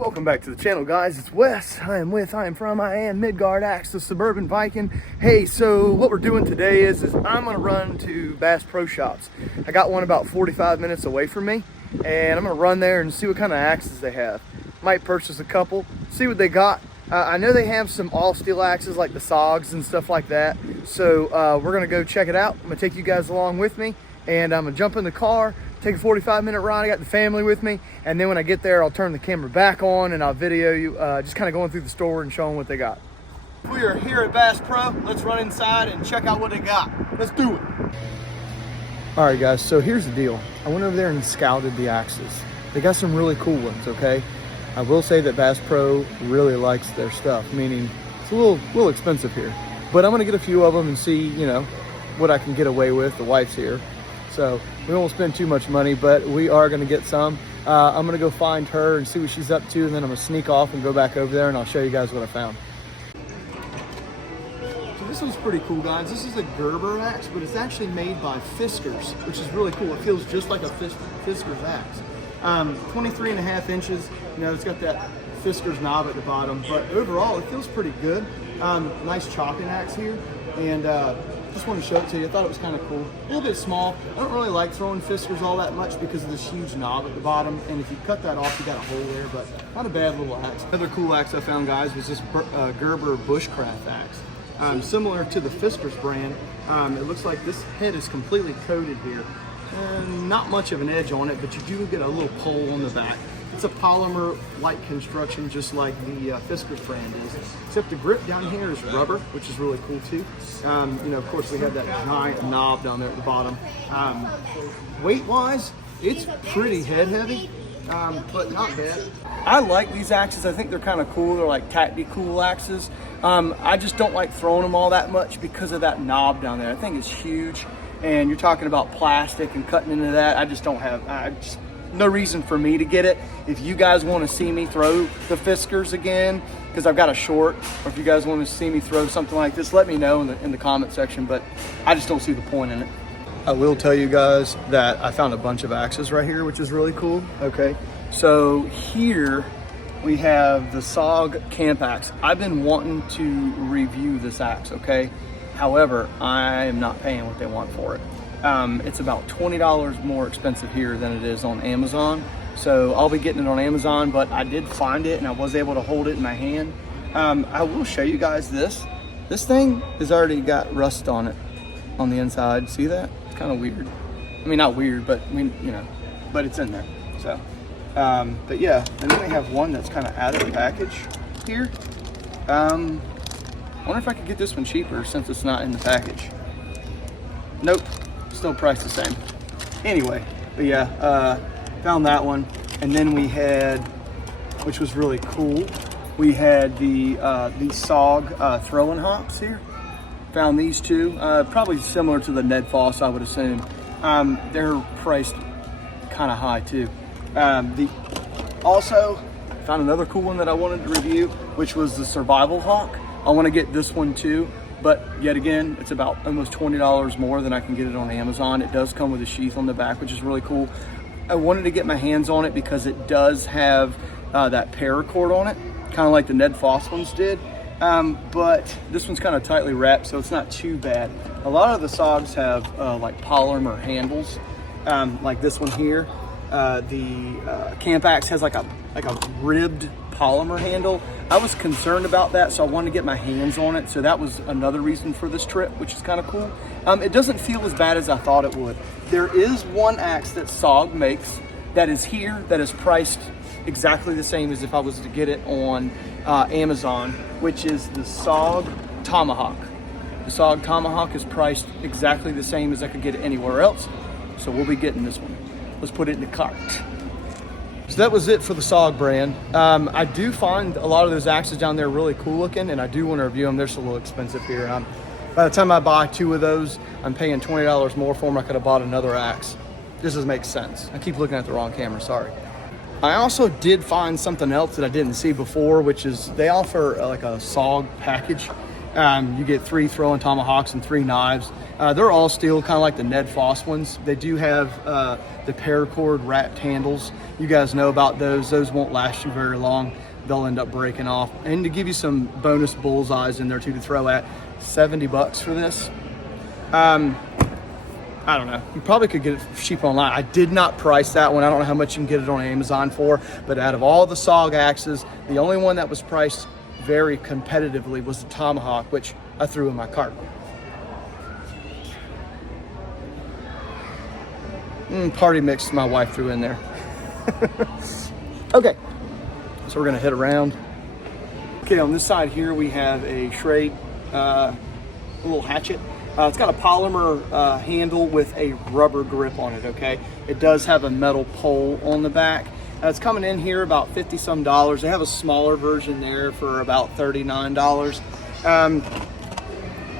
Welcome back to the channel, guys. It's Wes. I am Midgard Axe, the Suburban Viking. Hey, so what we're doing today is I'm gonna run to Bass Pro Shops. I got one about 45 minutes away from me, and I'm gonna run there and see what kind of axes they have. Might purchase a couple, see what they got. I know they have some all steel axes like the SOGs and stuff like that. So we're gonna go check it out. I'm gonna take you guys along with me, and I'm gonna jump in the car, take a 45-minute ride. I got the family with me, and then when I get there, I'll turn the camera back on and I'll video you just kind of going through the store and showing what they got. We are here at Bass Pro. Let's run inside and check out what they got. Let's do it. All right, guys, so here's the deal. I went over there and scouted the axes. They got some really cool ones, okay? I will say that Bass Pro really likes their stuff, meaning it's a little expensive here. But I'm gonna get a few of them and see, you know, what I can get away with. The wife's here. So we won't spend too much money, but we are gonna get some. I'm gonna go find her and see what she's up to, and then I'm gonna sneak off and go back over there and I'll show you guys what I found. So this one's pretty cool, guys. This is a Gerber axe, but it's actually made by Fiskars, which is really cool. It feels just like a Fiskars axe. 23.5 inches. You know, it's got that Fiskars knob at the bottom, but overall it feels pretty good. Nice chopping axe here, and just wanted to show it to you. I thought it was kind of cool. A little bit small. I don't really like throwing Fiskars all that much because of this huge knob at the bottom, and if you cut that off, you got a hole there, but not a bad little axe. Another cool axe I found, guys, was this Gerber Bushcraft axe. Similar to the Fiskars brand, it looks like this head is completely coated here. Not much of an edge on it, but you do get a little pole on the back. It's a polymer-like construction, just like the Fiskars brand is. Except the grip down here is rubber, which is really cool too. You know, of course, we have that giant knob down there at the bottom. Weight-wise, it's pretty head-heavy, but not bad. I like these axes. I think they're kind of cool. They're like tactical axes. I just don't like throwing them all that much because of that knob down there. I think it's huge, and you're talking about plastic and cutting into that. I just don't have. No reason for me to get it. If you guys want to see me throw the Fiskars again, because I've got a short, or if you guys want to see me throw something like this, let me know in the comment section, but I just don't see the point in it. I will tell you guys that I found a bunch of axes right here, which is really cool. Okay, so here we have the SOG camp axe. I've been wanting to review this axe, okay? However, I am not paying what they want for it. It's about $20 more expensive here than it is on Amazon. So I'll be getting it on Amazon, but I did find it and I was able to hold it in my hand. I will show you guys this. This thing has already got rust on it on the inside. See that? It's kind of weird. I mean, not weird, but I mean, you know, but it's in there. So, but yeah, and then we have one that's kind of out of the package here. I wonder if I could get this one cheaper since it's not in the package. Nope. Still priced the same. Anyway, but yeah, found that one. And then we had, which was really cool, we had the SOG throwing hops here. Found these two, probably similar to the Ned Foss, I would assume. They're priced kind of high too. Also found another cool one that I wanted to review, which was the Survival Hawk. I want to get this one too. But yet again, it's about almost $20 more than I can get it on Amazon. It does come with a sheath on the back, which is really cool. I wanted to get my hands on it because it does have that paracord on it, kind of like the Ned Foss ones did. But this one's kind of tightly wrapped, so it's not too bad. A lot of the SOGs have like polymer handles, like this one here. The camp axe has like a ribbed polymer handle. I was concerned about that, so I wanted to get my hands on it. So that was another reason for this trip, which is kind of cool. It doesn't feel as bad as I thought it would. There is one axe that SOG makes that is here that is priced exactly the same as if I was to get it on Amazon, which is the SOG Tomahawk. The SOG Tomahawk is priced exactly the same as I could get it anywhere else. So we'll be getting this one. Let's put it in the cart. So that was it for the SOG brand. I do find a lot of those axes down there really cool looking, and I do want to review them. They're just a little expensive here. By the time I buy two of those, I'm paying $20 more for them. I could have bought another axe. This doesn't make sense. I keep looking at the wrong camera, sorry. I also did find something else that I didn't see before, which is they offer like a SOG package. You get 3 throwing tomahawks and 3 knives. They're all steel, kind of like the Ned Foss ones. They do have the paracord wrapped handles. You guys know about those. Those won't last you very long. They'll end up breaking off. And to give you some bonus bullseyes in there too to throw at, $70 for this. I don't know. You probably could get it cheap online. I did not price that one. I don't know how much you can get it on Amazon for, but out of all the SOG axes, the only one that was priced very competitively was the tomahawk, which I threw in my cart. Party mix my wife threw in there. Okay, so we're gonna head around. Okay, on this side here we have a Schrade little hatchet. It's got a polymer handle with a rubber grip on it, okay? It does have a metal pole on the back. It's coming in here about 50 some dollars. They have a smaller version there for about $39.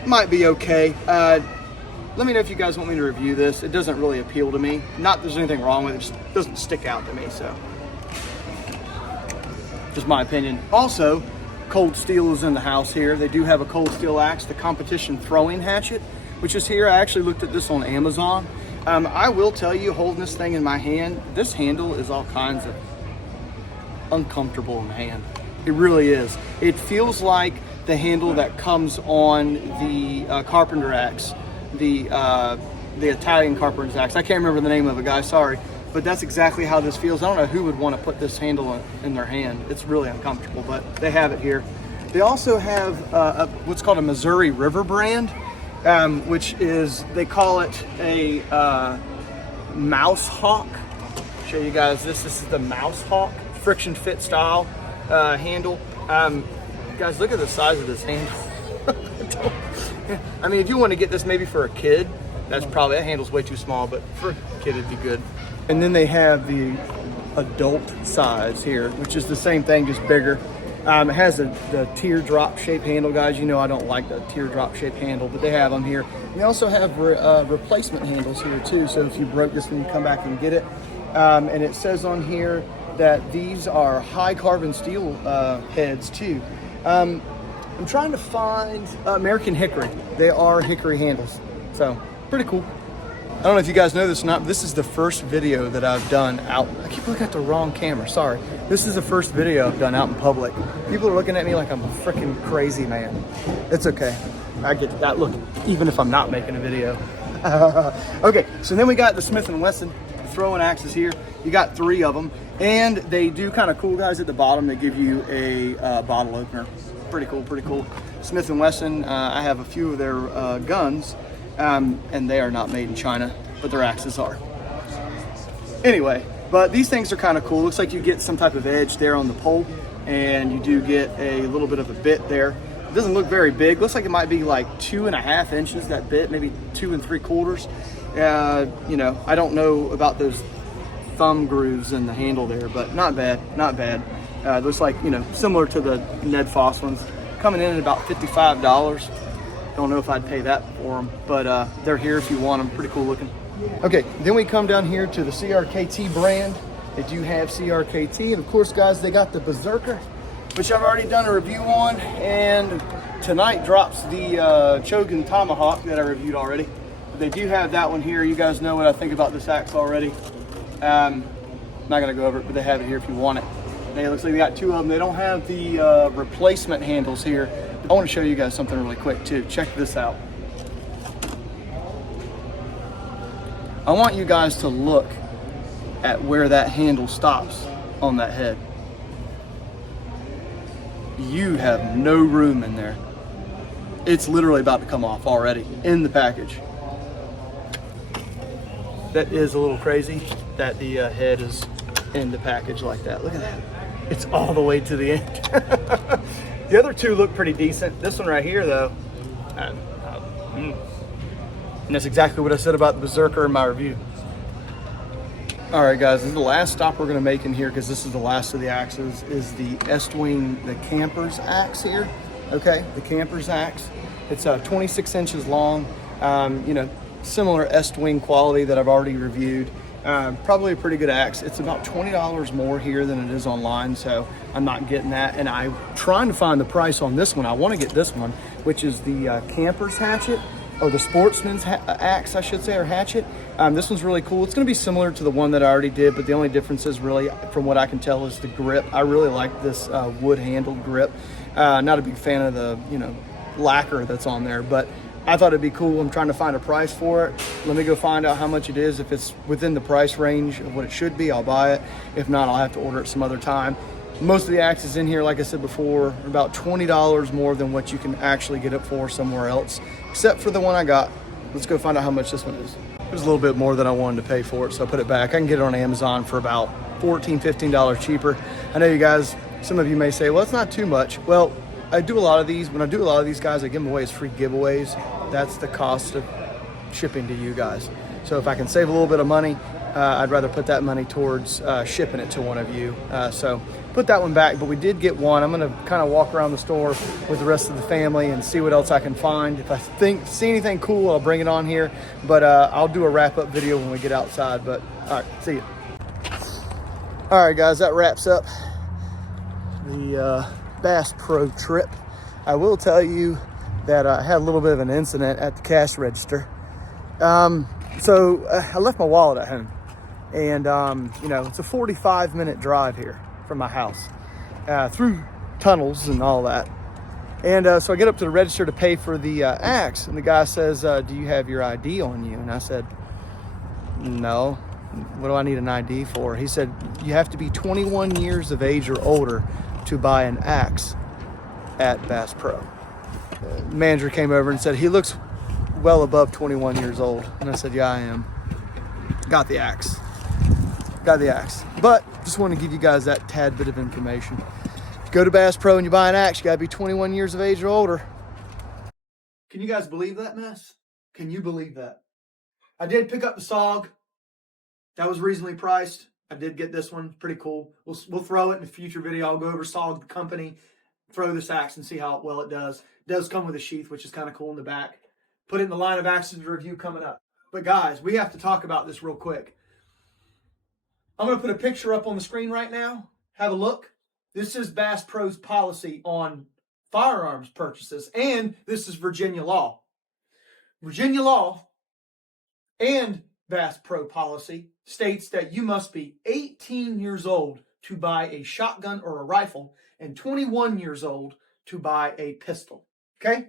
Might be okay. Let me know if you guys want me to review this. It doesn't really appeal to me. Not that there's anything wrong with it, just doesn't stick out to me, so. Just my opinion. Also, cold steel is in the house here. They do have a cold steel axe, the competition throwing hatchet, which is here. I actually looked at this on Amazon. I will tell you, holding this thing in my hand, this handle is all kinds of uncomfortable in the hand. It really is. It feels like the handle that comes on the carpenter axe, the Italian carpenter's axe. I can't remember the name of it, guys, sorry. But that's exactly how this feels. I don't know who would want to put this handle in their hand. It's really uncomfortable, but they have it here. They also have what's called a Missouri River brand, which is, they call it a mouse hawk. I'll show you guys this. This is the mouse hawk, friction fit style handle. Guys, look at the size of this handle. I mean, if you want to get this maybe for a kid, that handle's way too small, but for a kid it'd be good. And then they have the adult size here, which is the same thing, just bigger. It has the teardrop shape handle, guys. You know I don't like the teardrop shape handle, but they have them here. They also have replacement handles here too, so if you broke this one, you come back and get it. And it says on here that these are high carbon steel heads too. I'm trying to find American hickory. They are hickory handles, so pretty cool. I don't know if you guys know this or not, but this is the first video that I've done out. I keep looking at the wrong camera, sorry. This is the first video I've done out in public. People are looking at me like I'm a freaking crazy man. It's okay, I get that look, even if I'm not making a video. Okay, so then we got the Smith & Wesson throwing axes here. You got 3 of them, and they do kind of cool, guys. At the bottom, they give you a bottle opener. Pretty cool, pretty cool. Smith & Wesson, I have a few of their guns, and they are not made in China, but their axes are. Anyway, but these things are kind of cool. Looks like you get some type of edge there on the pole, and you do get a little bit of a bit there. It doesn't look very big. Looks like it might be like 2.5 inches, that bit, maybe 2 3/4. You know, I don't know about those thumb grooves in the handle there, but not bad, not bad. Looks like, you know, similar to the Ned Foss ones. Coming in at about $55. Don't know if I'd pay that for them, but they're here if you want them. Pretty cool looking. Okay, then we come down here to the CRKT brand. They do have CRKT, and of course, guys, they got the Berserker, which I've already done a review on, and tonight drops the Chogan Tomahawk that I reviewed already. But they do have that one here. You guys know what I think about this axe already. I'm not gonna go over it, but they have it here if you want it. It looks like they got 2 of them. They don't have the replacement handles here. I want to show you guys something really quick too. Check this out. I want you guys to look at where that handle stops on that head. You have no room in there. It's literally about to come off already in the package. That is a little crazy that the head is in the package like that. Look at that. It's all the way to the end. The other 2 look pretty decent. This one right here, though, and that's exactly what I said about the Berserker in my review. All right, guys, this is the last stop we're gonna make in here, because this is the last of the axes, is the Estwing, the camper's axe here. Okay, the camper's axe. It's 26 inches long. You know, similar Estwing quality that I've already reviewed. Probably a pretty good axe. It's about $20 more here than it is online, so I'm not getting that. And I'm trying to find the price on this one. I want to get this one, which is the camper's hatchet, or the sportsman's axe, I should say, or hatchet. This one's really cool. It's going to be similar to the one that I already did, but the only difference is really, from what I can tell, is the grip. I really like this wood-handled grip. Not a big fan of the, lacquer that's on there, but I thought it'd be cool. I'm trying to find a price for it. Let me go find out how much it is. If it's within the price range of what it should be, I'll buy it. If not, I'll have to order it some other time. Most of the axes in here, like I said before, are about $20 more than what you can actually get it for somewhere else, except for the one I got. Let's go find out how much this one is. It was a little bit more than I wanted to pay for it, so I put it back. I can get it on Amazon for about $14, $15 cheaper. I know you guys, some of you may say, well, it's not too much. Well, I do a lot of these. When I do a lot of these, guys, I give them away as free giveaways. That's the cost of shipping to you guys. So if I can save a little bit of money, I'd rather put that money towards shipping it to one of you. So put that one back, but we did get one. I'm gonna kind of walk around the store with the rest of the family and see what else I can find. If I see anything cool, I'll bring it on here, but I'll do a wrap-up video when we get outside. But all right, see you. All right, guys, that wraps up the Bass Pro trip. I will tell you that I had a little bit of an incident at the cash register. So I left my wallet at home, and it's a 45-minute drive here from my house, through tunnels and all that. And so I get up to the register to pay for the axe, and the guy says, do you have your ID on you? And I said, no. What do I need an ID for? He said, you have to be 21 years of age or older to buy an axe at Bass Pro. The manager came over and said, he looks well above 21 years old. And I said, yeah, I am. Got the axe. But just want to give you guys that tad bit of information. If you go to Bass Pro and you buy an axe, you got to be 21 years of age or older. Can you guys believe that mess? Can you believe that? I did pick up the SOG. That was reasonably priced. I did get this one. Pretty cool. We'll throw it in a future video. I'll go over SOG, the company, throw this axe and see how well it does. It does come with a sheath, which is kind of cool in the back. Put it in the line of axes review coming up. But guys, we have to talk about this real quick. I'm going to put a picture up on the screen right now. Have a look. This is Bass Pro's policy on firearms purchases, and this is Virginia law. Virginia law and Bass Pro policy states that you must be 18 years old to buy a shotgun or a rifle and 21 years old to buy a pistol. Okay?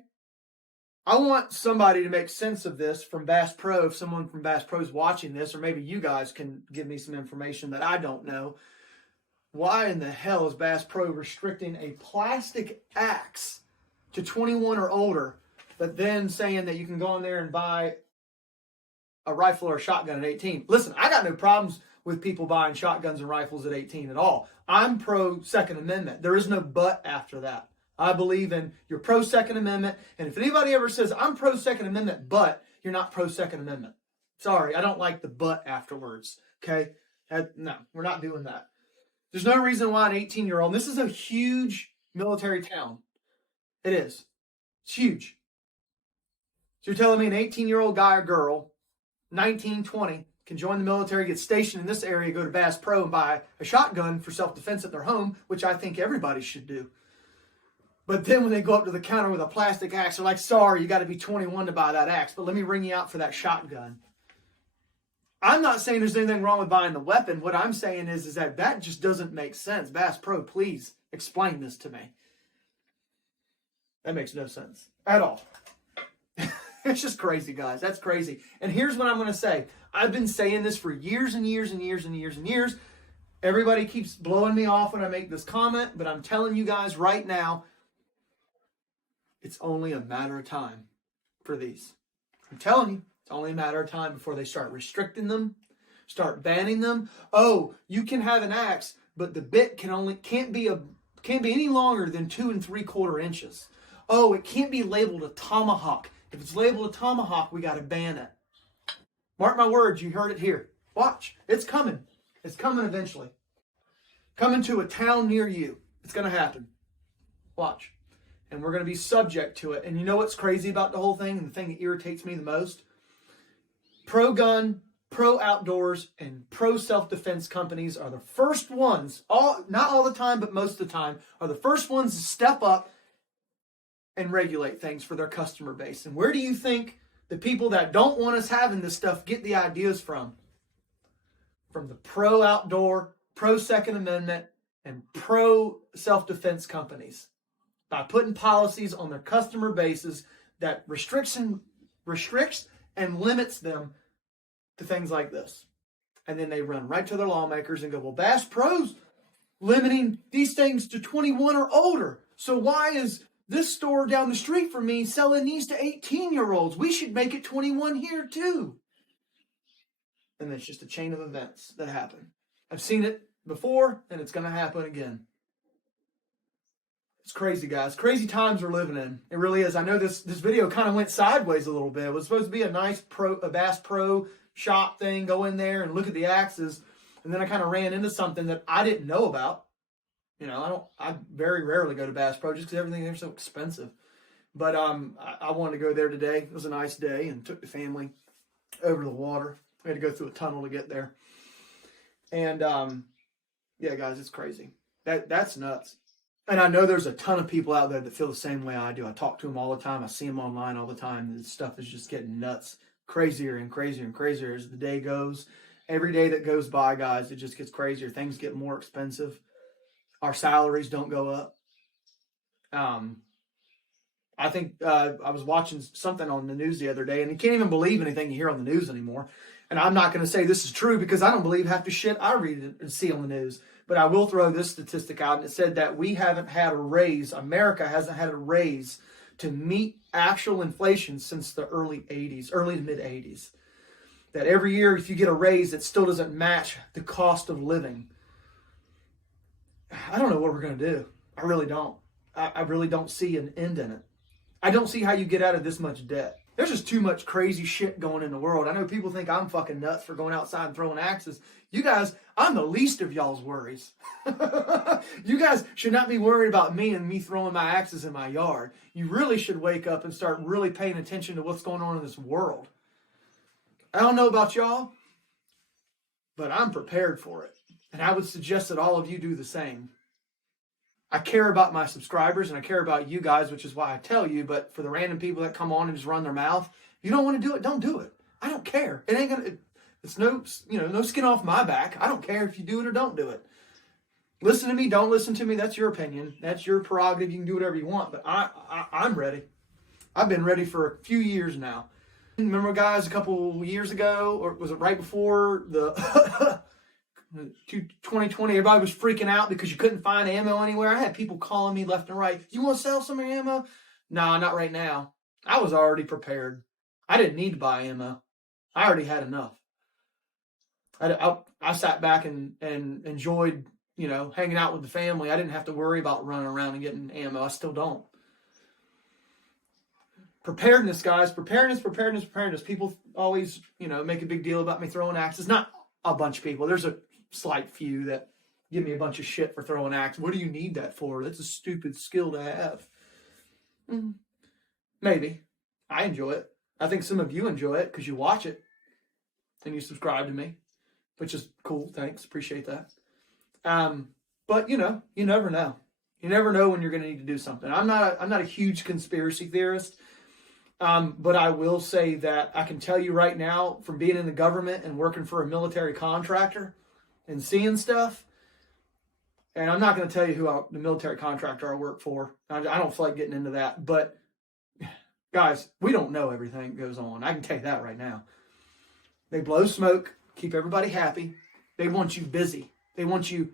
I want somebody to make sense of this from Bass Pro. If someone from Bass Pro is watching this, or maybe you guys can give me some information that I don't know. Why in the hell is Bass Pro restricting a plastic axe to 21 or older, but then saying that you can go in there and buy a rifle or a shotgun at 18? Listen, I got no problems with people buying shotguns and rifles at 18 at all. I'm pro Second Amendment. There is no but after that. I believe in you're pro Second Amendment. And if anybody ever says, I'm pro Second Amendment, but you're not pro Second Amendment. Sorry, I don't like the but afterwards. Okay? No, we're not doing that. There's no reason why an 18-year-old, this is a huge military town. It is. It's huge. So you're telling me an 18-year-old guy or girl, 19, 20, can join the military, get stationed in this area, go to Bass Pro and buy a shotgun for self-defense at their home, which I think everybody should do. But then when they go up to the counter with a plastic axe, they're like, sorry, you got to be 21 to buy that axe, but let me ring you out for that shotgun. I'm not saying there's anything wrong with buying the weapon. What I'm saying is that just doesn't make sense. Bass Pro, please explain this to me. That makes no sense at all. It's just crazy, guys. That's crazy. And here's what I'm going to say. I've been saying this for years and years and years and years and years. Everybody keeps blowing me off when I make this comment, but I'm telling you guys right now, it's only a matter of time for these. I'm telling you, it's only a matter of time before they start restricting them, start banning them. Oh, you can have an axe, but the bit can't be any longer than 2 3/4 inches. Oh, it can't be labeled a tomahawk. If it's labeled a tomahawk, we got to ban it. Mark my words, you heard it here. Watch, it's coming. It's coming eventually. Coming to a town near you. It's going to happen. Watch. And we're going to be subject to it. And you know what's crazy about the whole thing, and the thing that irritates me the most? Pro gun pro outdoors and pro self-defense companies are the first ones, not all the time, but most of the time, are the first ones to step up and regulate things for their customer base. And where do you think the people that don't want us having this stuff get the ideas from? From the pro outdoor, pro Second Amendment, and pro self-defense companies. By putting policies on their customer bases that restricts and limits them to things like this. And then they run right to their lawmakers and go, well, Bass Pro's limiting these things to 21 or older. So why is this store down the street from me selling these to 18-year-olds? We should make it 21 here too. And it's just a chain of events that happen. I've seen it before, and it's going to happen again. It's crazy, guys. Crazy times we're living in. It really is. I know this video kind of went sideways a little bit. It was supposed to be a nice Bass Pro shop thing, go in there and look at the axes. And then I kind of ran into something that I didn't know about. You know, I very rarely go to Bass Pro just because everything there's so expensive. But I wanted to go there today. It was a nice day and took the family over the water. We had to go through a tunnel to get there. And yeah, guys, it's crazy. That's nuts. And I know there's a ton of people out there that feel the same way I do. I talk to them all the time. I see them online all the time. This stuff is just getting nuts. Crazier and crazier and crazier as the day goes. Every day that goes by, guys, it just gets crazier. Things get more expensive. Our salaries don't go up. I think I was watching something on the news the other day, and you can't even believe anything you hear on the news anymore. And I'm not going to say this is true because I don't believe half the shit I read and see on the news. But I will throw this statistic out, and it said that we haven't had a raise. America hasn't had a raise to meet actual inflation since the early to mid 80s. That every year, if you get a raise, it still doesn't match the cost of living. I don't know what we're going to do. I really don't. I really don't see an end in it. I don't see how you get out of this much debt. There's just too much crazy shit going in the world. I know people think I'm fucking nuts for going outside and throwing axes. You guys, I'm the least of y'all's worries. You guys should not be worried about me and me throwing my axes in my yard. You really should wake up and start really paying attention to what's going on in this world. I don't know about y'all, but I'm prepared for it. And I would suggest that all of you do the same. I care about my subscribers and I care about you guys, which is why I tell you, but for the random people that come on and just run their mouth, you don't want to do it, don't do it. I don't care. It ain't gonna, it's no skin off my back. I don't care if you do it or don't do it. Listen to me, don't listen to me, that's your opinion. That's your prerogative. You can do whatever you want, but I'm ready. I've been ready for a few years now. Remember, guys, a couple years ago, or was it right before the 2020, everybody was freaking out because you couldn't find ammo anywhere. I had people calling me left and right. You want to sell some of your ammo? Nah, not right now. I was already prepared. I didn't need to buy ammo. I already had enough. I sat back and enjoyed, hanging out with the family. I didn't have to worry about running around and getting ammo. I still don't. Preparedness, guys. Preparedness. People always, make a big deal about me throwing axes. Not a bunch of people. There's a slight few that give me a bunch of shit for throwing axe. What do you need that for? That's a stupid skill to have. Maybe. I enjoy it. I think some of you enjoy it because you watch it and you subscribe to me, which is cool. Thanks. Appreciate that. But you never know. You never know when you're going to need to do something. I'm not a huge conspiracy theorist. But I will say that I can tell you right now, from being in the government and working for a military contractor and seeing stuff, and I'm not going to tell you who the military contractor I work for. I don't feel like getting into that. But, guys, we don't know everything that goes on. I can tell you that right now. They blow smoke, keep everybody happy. They want you busy. They want you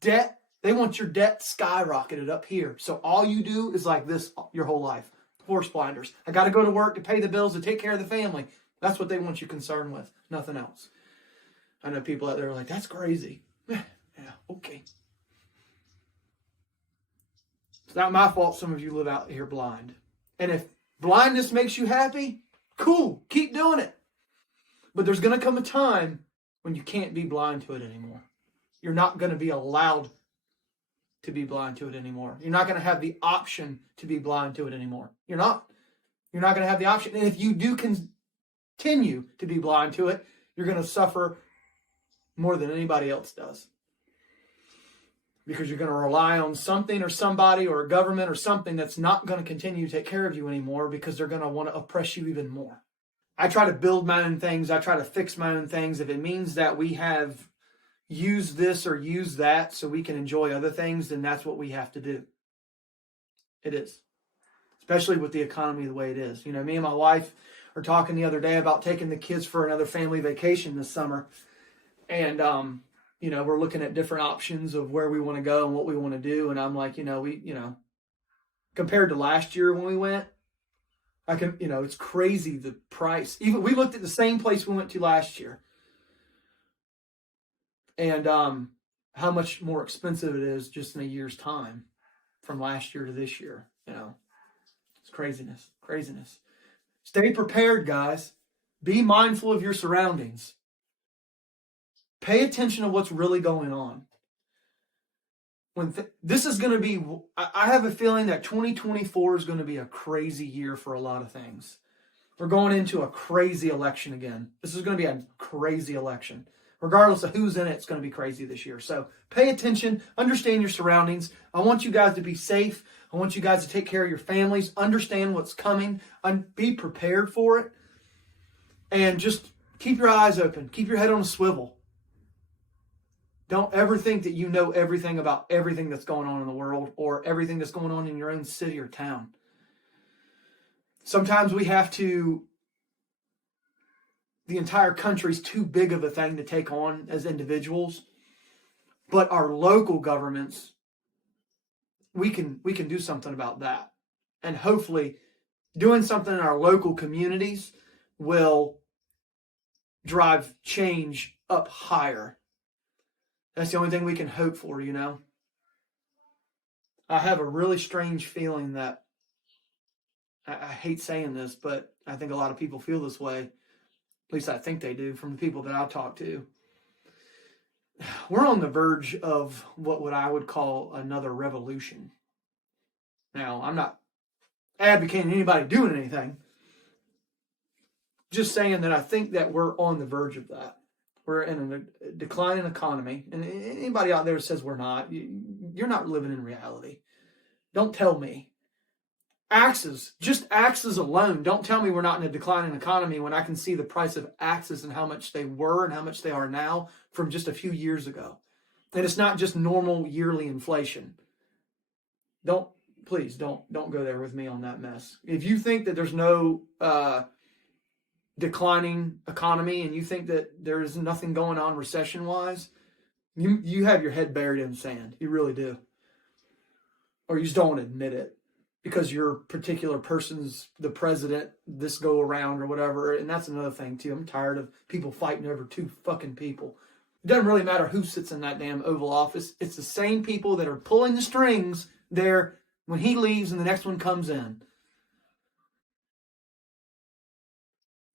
debt. They want your debt skyrocketed up here. So all you do is like this your whole life. Horse blinders. I got to go to work to pay the bills, to take care of the family. That's what they want you concerned with. Nothing else. I know people out there are like, that's crazy. Yeah, okay. It's not my fault some of you live out here blind. And if blindness makes you happy, cool. Keep doing it. But there's going to come a time when you can't be blind to it anymore. You're not going to be allowed to be blind to it anymore. You're not going to have the option to be blind to it anymore. You're not going to have the option. And if you do continue to be blind to it, you're going to suffer more than anybody else does. Because you're going to rely on something or somebody or a government or something that's not going to continue to take care of you anymore, because they're going to want to oppress you even more. I try to build my own things. I try to fix my own things. If it means that we have used this or used that so we can enjoy other things, then that's what we have to do. It is. Especially with the economy the way it is. You know, me and my wife are talking the other day about taking the kids for another family vacation this summer. And, you know, we're looking at different options of where we want to go and what we want to do. And I'm like, compared to last year when we went, it's crazy the price. Even we looked at the same place we went to last year. And how much more expensive it is just in a year's time from last year to this year. It's craziness. Stay prepared, guys. Be mindful of your surroundings. Pay attention to what's really going on. This is going to be, I have a feeling that 2024 is going to be a crazy year for a lot of things. We're going into a crazy election again. This is going to be a crazy election. Regardless of who's in it, it's going to be crazy this year. So pay attention, understand your surroundings. I want you guys to be safe. I want you guys to take care of your families, understand what's coming, and be prepared for it. And just keep your eyes open. Keep your head on a swivel. Don't ever think that you know everything about everything that's going on in the world or everything that's going on in your own city or town. Sometimes we have to, the entire country's too big of a thing to take on as individuals. But our local governments, we can do something about that. And hopefully doing something in our local communities will drive change up higher. That's the only thing we can hope for, I have a really strange feeling that, I hate saying this, but I think a lot of people feel this way. At least I think they do from the people that I talk to. We're on the verge of what I would call another revolution. Now, I'm not advocating anybody doing anything. Just saying that I think that we're on the verge of that. We're in a declining economy. And anybody out there says we're not, you're not living in reality. Don't tell me. Just axes alone. Don't tell me we're not in a declining economy when I can see the price of axes and how much they were and how much they are now from just a few years ago. And it's not just normal yearly inflation. Please don't go there with me on that mess. If you think that there's no declining economy and you think that there is nothing going on recession-wise, you have your head buried in sand. You really do. Or you just don't want to admit it because your particular person's the president this go around or whatever. And that's another thing too. I'm tired of people fighting over two fucking people. It doesn't really matter who sits in that damn Oval Office. It's the same people that are pulling the strings there when he leaves and the next one comes in.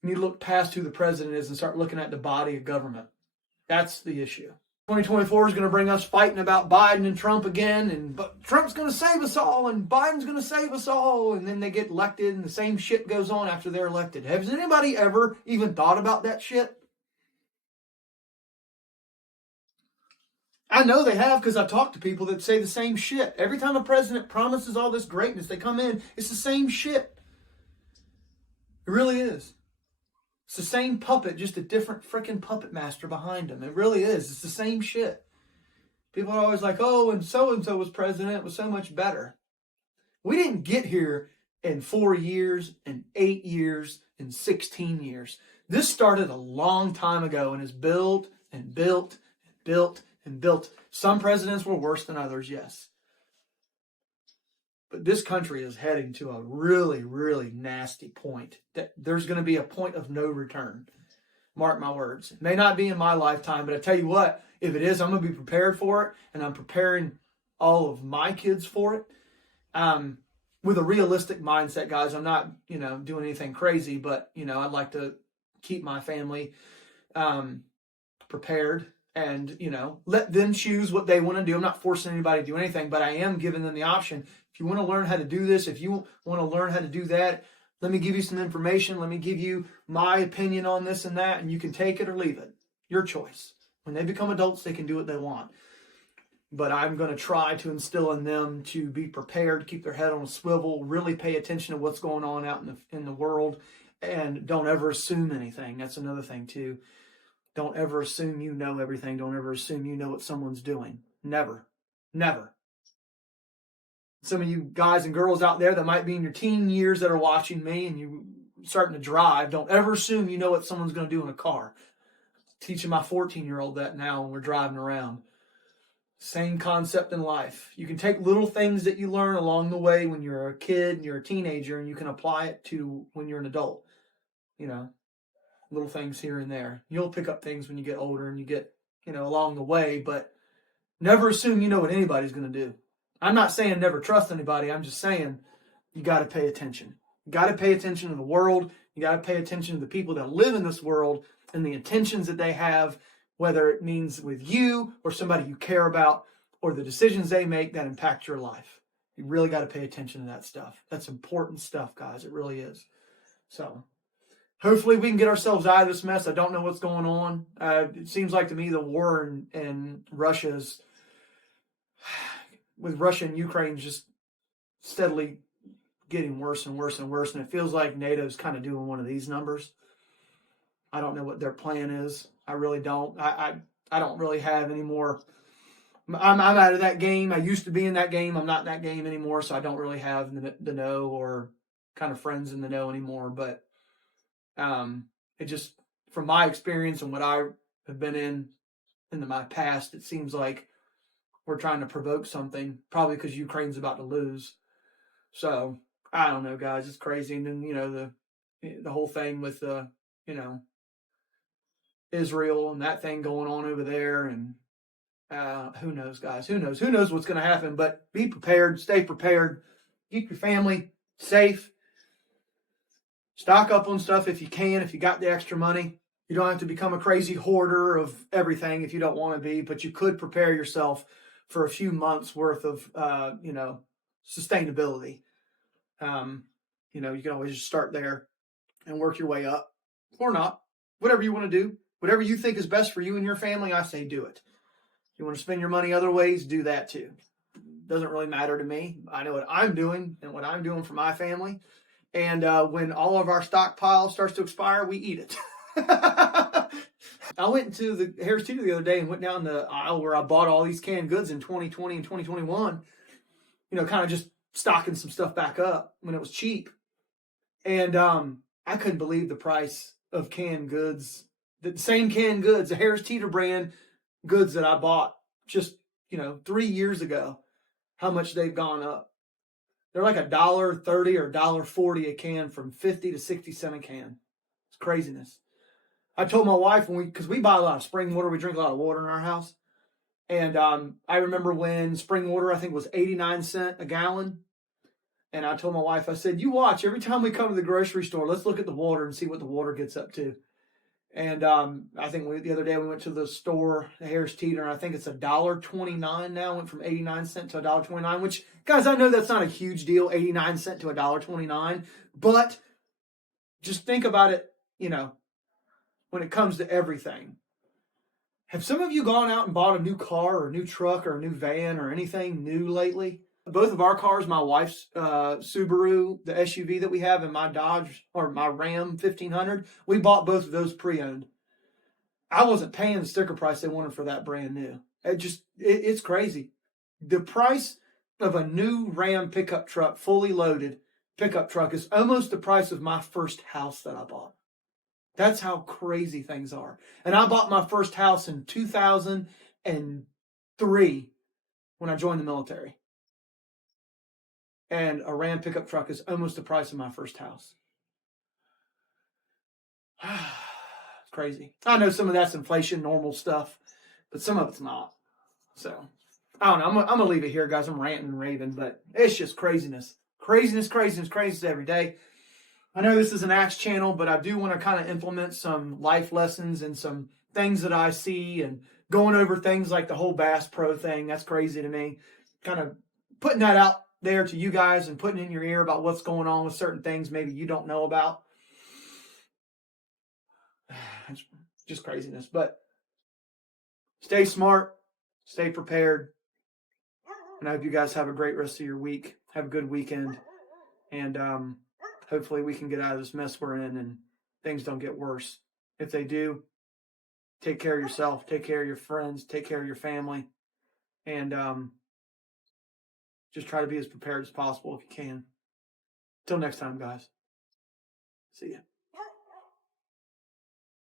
You need to look past who the president is and start looking at the body of government. That's the issue. 2024 is going to bring us fighting about Biden and Trump again, but Trump's going to save us all and Biden's going to save us all, and then they get elected and the same shit goes on after they're elected. Has anybody ever even thought about that shit? I know they have because I talk to people that say the same shit. Every time a president promises all this greatness, they come in, it's the same shit. It really is. It's the same puppet, just a different freaking puppet master behind him. It really is. It's the same shit. People are always like, oh, and so was president. It was so much better. We didn't get here in 4 years, in 8 years, in 16 years. This started a long time ago and is built and built and built and built. Some presidents were worse than others, yes. But this country is heading to a really, really nasty point. That there's going to be a point of no return. Mark my words. It may not be in my lifetime, but I tell you what, if it is, I'm going to be prepared for it, and I'm preparing all of my kids for it. With a realistic mindset, guys. I'm not, doing anything crazy, but, I'd like to keep my family prepared and, let them choose what they want to do. I'm not forcing anybody to do anything, but I am giving them the option. If you want to learn how to do this, if you want to learn how to do that, Let me give you some information. Let me give you my opinion on this and that, and you can take it or leave it. Your choice. When they become adults, they can do what they want. But I'm going to try to instill in them to be prepared, keep their head on a swivel, really pay attention to what's going on out in the world, and don't ever assume anything. That's another thing too. Don't ever assume you know everything. Don't ever assume you know what someone's doing. Never. Never. Some of you guys and girls out there that might be in your teen years that are watching me and you starting to drive, don't ever assume you know what someone's going to do in a car. Teaching my 14-year-old that now when we're driving around. Same concept in life. You can take little things that you learn along the way when you're a kid and you're a teenager, and you can apply it to when you're an adult. You know, little things here and there. You'll pick up things when you get older and you get, along the way, but never assume you know what anybody's going to do. I'm not saying never trust anybody. I'm just saying you got to pay attention. You got to pay attention to the world. You got to pay attention to the people that live in this world and the intentions that they have, whether it means with you or somebody you care about or the decisions they make that impact your life. You really got to pay attention to that stuff. That's important stuff, guys. It really is. So hopefully we can get ourselves out of this mess. I don't know what's going on. It seems like to me the war in Russia's with Russia and Ukraine just steadily getting worse and worse and worse. And it feels like NATO's kind of doing one of these numbers. I don't know what their plan is. I really don't. I don't really have any more. I'm out of that game. I used to be in that game. I'm not in that game anymore. So I don't really have the know or kind of friends in the know anymore. But it just, from my experience and what I have been in my past, it seems like we're trying to provoke something, probably because Ukraine's about to lose. So I don't know, guys. It's crazy. And then, the whole thing with, Israel and that thing going on over there. And who knows, guys? Who knows? Who knows what's going to happen? But be prepared. Stay prepared. Keep your family safe. Stock up on stuff if you can, if you got the extra money. You don't have to become a crazy hoarder of everything if you don't want to be, but you could prepare yourself for a few months worth of, sustainability. You can always just start there and work your way up or not. Whatever you want to do, whatever you think is best for you and your family, I say do it. If you want to spend your money other ways, do that too. Doesn't really matter to me. I know what I'm doing and what I'm doing for my family. And when all of our stockpile starts to expire, we eat it. I went to the Harris Teeter the other day and went down the aisle where I bought all these canned goods in 2020 and 2021, kind of just stocking some stuff back up when it was cheap. And I couldn't believe the price of canned goods, the same canned goods, the Harris Teeter brand goods that I bought just, 3 years ago, how much they've gone up. They're like $1.30 or $1.40 a can, from 50 to 60 cents a can. It's craziness. I told my wife because we buy a lot of spring water, we drink a lot of water in our house. And I remember when spring water, I think, was 89 cents a gallon. And I told my wife, I said, you watch, every time we come to the grocery store, let's look at the water and see what the water gets up to. And I think the other day we went to the store, the Harris Teeter, and I think it's $1.29 now. Went from 89 cents to $1.29, which, guys, I know that's not a huge deal, 89 cents to $1.29. But just think about it, when it comes to everything. Have some of you gone out and bought a new car or a new truck or a new van or anything new lately? Both of our cars, my wife's Subaru, the SUV that we have, and my Dodge or my Ram 1500, we bought both of those pre-owned. I wasn't paying the sticker price they wanted for that brand new. It's crazy. The price of a new Ram pickup truck, fully loaded pickup truck, is almost the price of my first house that I bought. That's how crazy things are. And I bought my first house in 2003 when I joined the military. And a Ram pickup truck is almost the price of my first house. It's crazy. I know some of that's inflation, normal stuff, but some of it's not. So, I don't know. I'm going to leave it here, guys. I'm ranting and raving, but it's just craziness. Craziness every day. I know this is an Axe channel, but I do want to kind of implement some life lessons and some things that I see, and going over things like the whole Bass Pro thing. That's crazy to me. Kind of putting that out there to you guys and putting in your ear about what's going on with certain things maybe you don't know about. It's just craziness. But stay smart, stay prepared, and I hope you guys have a great rest of your week. Have a good weekend, and hopefully we can get out of this mess we're in and things don't get worse. If they do, take care of yourself, take care of your friends, take care of your family, and just try to be as prepared as possible if you can. Till next time, guys. See ya.